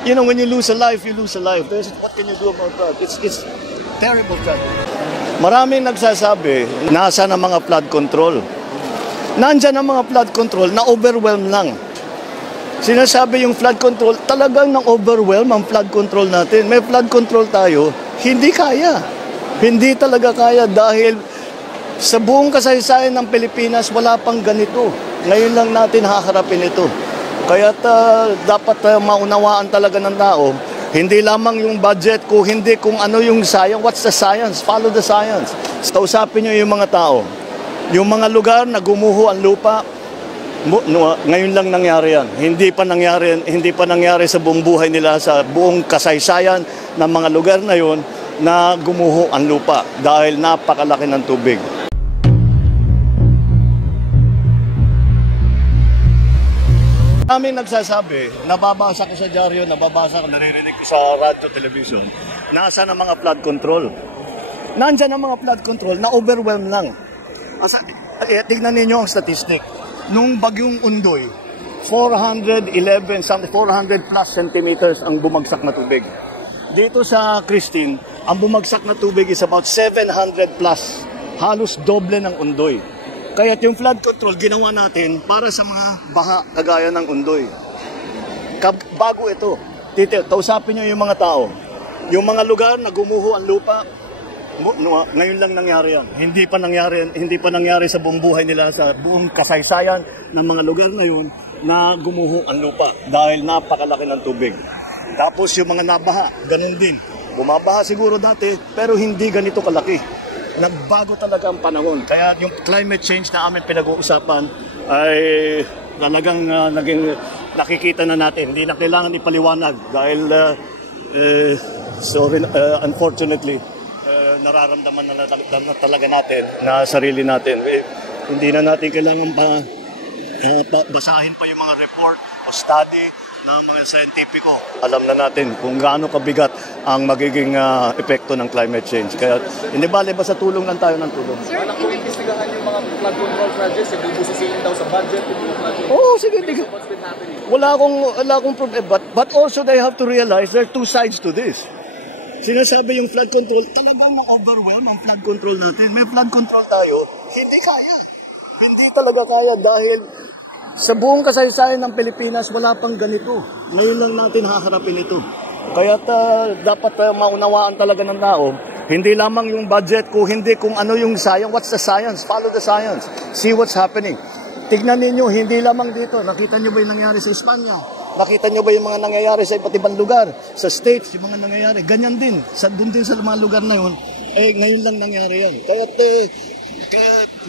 You know, when you lose a life, you lose a life. What can you do about that? It's terrible tragedy. Maraming nagsasabi, nasa na mga flood control. Nandyan ang mga flood control na overwhelm lang. Sinasabi yung flood control, talagang na-overwhelm ang flood control natin. May flood control tayo, hindi kaya. Hindi talaga kaya dahil sa buong kasaysayan ng Pilipinas, wala pang ganito. Ngayon lang natin haharapin ito. Kaya dapat maunawaan talaga ng tao, hindi lamang yung budget, kung hindi kung ano yung science. What's the science? Follow the science. Kausapin nyo yung mga tao. Yung mga lugar na gumuho ang lupa, ngayon lang nangyari yan. Hindi pa nangyari sa buong buhay nila, sa buong kasaysayan ng mga lugar na yun na gumuho ang lupa dahil napakalaki ng tubig. Maraming nagsasabi, nababasa ko sa dyaryo, naririnig ko sa radyo, television, nasa na mga flood control. Nandyan ang mga flood control na overwhelm lang. Tignan ninyo ang statistic. Nung bagyong Undoy, 400 plus centimeters ang bumagsak na tubig. Dito sa Christine, ang bumagsak na tubig is about 700 plus. Halos doble ng Undoy. Kaya yung flood control, ginawa natin para sa mga baha kagaya ng Undoy. Bago ito, tausapin nyo yung mga tao. Yung mga lugar na gumuho ang lupa, ngayon lang nangyari yan. Hindi pa nangyari sa buong buhay nila, sa buong kasaysayan ng mga lugar na yun na gumuho ang lupa dahil napakalaki ng tubig. Tapos yung mga nabaha, ganun din. Bumabaha siguro dati, pero hindi ganito kalaki. Nagbago talaga ang panahon. Kaya yung climate change na amin pinag-uusapan ay talagang nakikita na natin. Hindi na kailangan ipaliwanag dahil unfortunately, nararamdaman na talaga natin na sarili natin. Hindi na natin kailangan basahin pa yung mga report o study ng mga scientifico. Alam na natin kung gaano kabigat ang magiging epekto ng climate change. Kaya hindi bale ba sa tulong lang tayo ng tulong. Sir, kung imbestigahan yung mga flood control projects, hindi sisingin daw sa budget, sige. Wala akong problem. But also they have to realize there are two sides to this. Sinasabi yung flood control, talagang na-overwhelm ang flood control natin. May flood control tayo, hindi kaya. Hindi talaga kaya dahil sa buong kasaysayan ng Pilipinas, wala pang ganito. Ngayon lang natin haharapin ito. Kaya dapat maunawaan talaga ng tao, hindi lamang yung budget, kung hindi kung ano yung science. What's the science? Follow the science. See what's happening. Tignan ninyo, hindi lamang dito. Nakita nyo ba yung nangyari sa Espanya? Nakita nyo ba yung mga nangyayari sa iba't ibang lugar? Sa States, yung mga nangyayari. Ganyan din. Doon din sa mga lugar na yun, ngayon lang nangyari yan. Kaya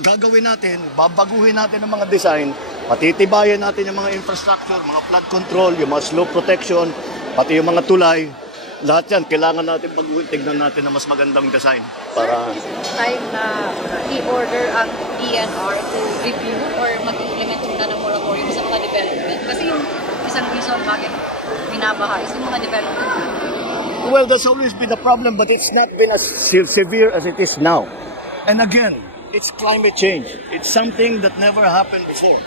gagawin natin, babaguhin natin ang mga design, patitibayan natin yung mga infrastructure, mga flood control, yung mga slope protection, pati yung mga tulay. Lahat yan, kailangan natin baguhin, tignan natin na mas magandang design. Para Sir, is it time na i-order ang DNR to review or mag-implement na ng moratorium sa mga development? Kasi yung isang reason bakit binabaha is yung mga development. Well, that's always been a problem, but it's not been as severe as it is now. And again, it's climate change. It's something that never happened before.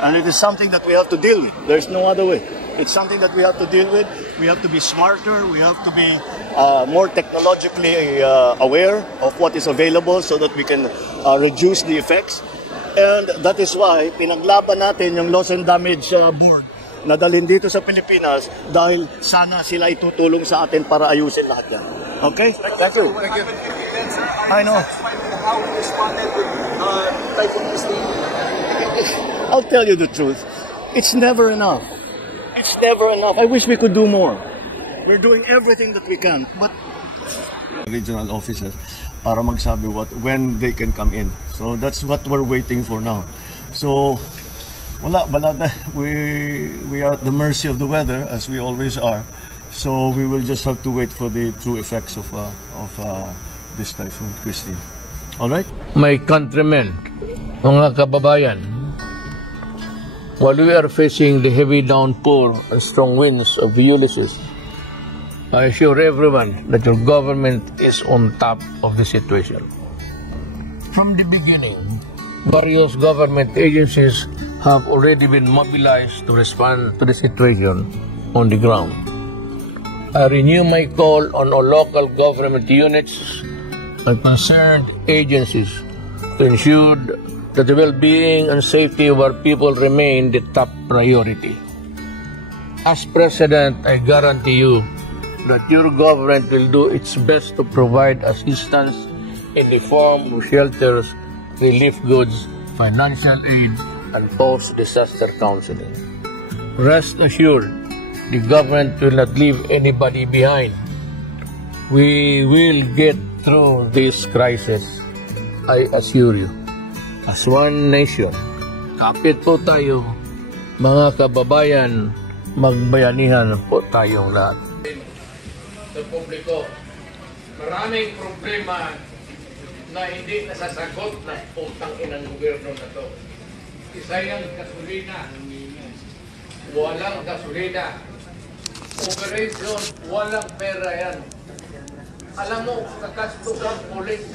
And it is something that we have to deal with. There's no other way. It's something that we have to deal with. We have to be smarter. We have to be more technologically aware of what is available so that we can reduce the effects. And that is why pinaglaban natin yung loss and damage board na dalhin dito sa Pilipinas dahil sana sila itutulong sa atin para ayusin lahat yan. Okay? Thank you. I know. How we responded with Typhoon Christine? I'll tell you the truth. It's never enough. It's never enough. I wish we could do more. We're doing everything that we can, but regional officers para magsabi when they can come in. So that's what we're waiting for now. So wala we are at the mercy of the weather as we always are. So we will just have to wait for the true effects of this Typhoon Christine. All right? My countrymen, mga kababayan, while we are facing the heavy downpour and strong winds of Ulysses, I assure everyone that your government is on top of the situation. From the beginning, various government agencies have already been mobilized to respond to the situation on the ground. I renew my call on all local government units and concerned agencies to ensure that the well-being and safety of our people remain the top priority. As President, I guarantee you that your government will do its best to provide assistance in the form of shelters, relief goods, financial aid, and post-disaster counseling. Rest assured, the government will not leave anybody behind. We will get through this crisis, I assure you. As one nation, kapit po tayo, mga kababayan, magbayanihan po tayong lahat. Sa publiko, maraming problema na hindi nasasagot ng putang inang gobyerno na to. Isa yung gasolina, walang gasolina. Operation, walang pera yan. Alam mo, kakastos ang pulis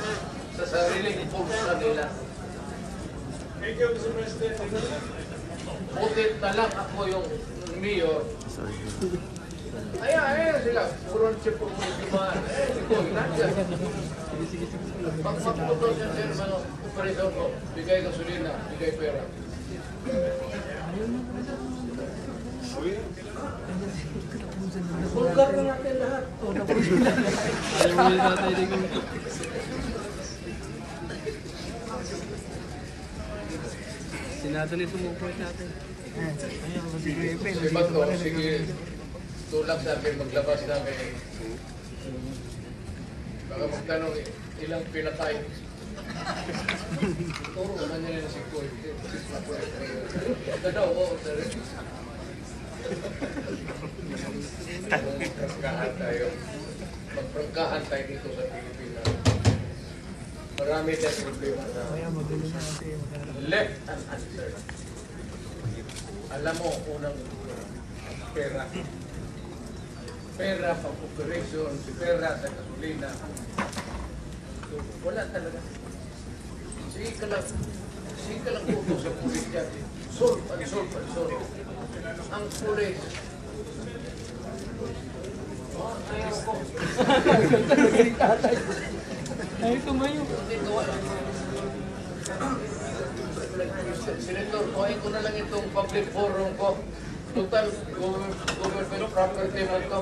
sa sariling pulsa nila. Butit na lang ako yung mayor. Ayan sila. Puron siya po mga dumaan. Ito, nandiyan. Pag magputol siya sa operasyon ko, bigay gasolina, bigay pera. Bulgar na natin lahat. Senado ni sumuport natin. Si Bato, sige, tulak natin, maglabas namin. Baka magtanong, ilang pinatay. Turo naman niya na si Koy. Tadaw, oo, sir. Magprangkahan tayo. Magprangkahan tayo dito sa Pilipinas. Marami tayong problema na left unanswered. Alam mo, unang pera. Pera pang operation, pera sa gasolina. So, wala talaga. Sige ka lang utos sa pulis dyan. Solve. Ang pulis. Ayaw ko. Ay, tumayo. Senator, kuhain ko na lang itong public forum ko. Total government property mo ito.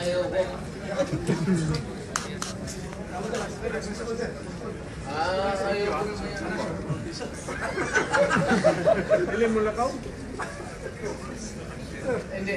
Ayaw ko. Ayaw ko. Dili mo lakaw? Hindi.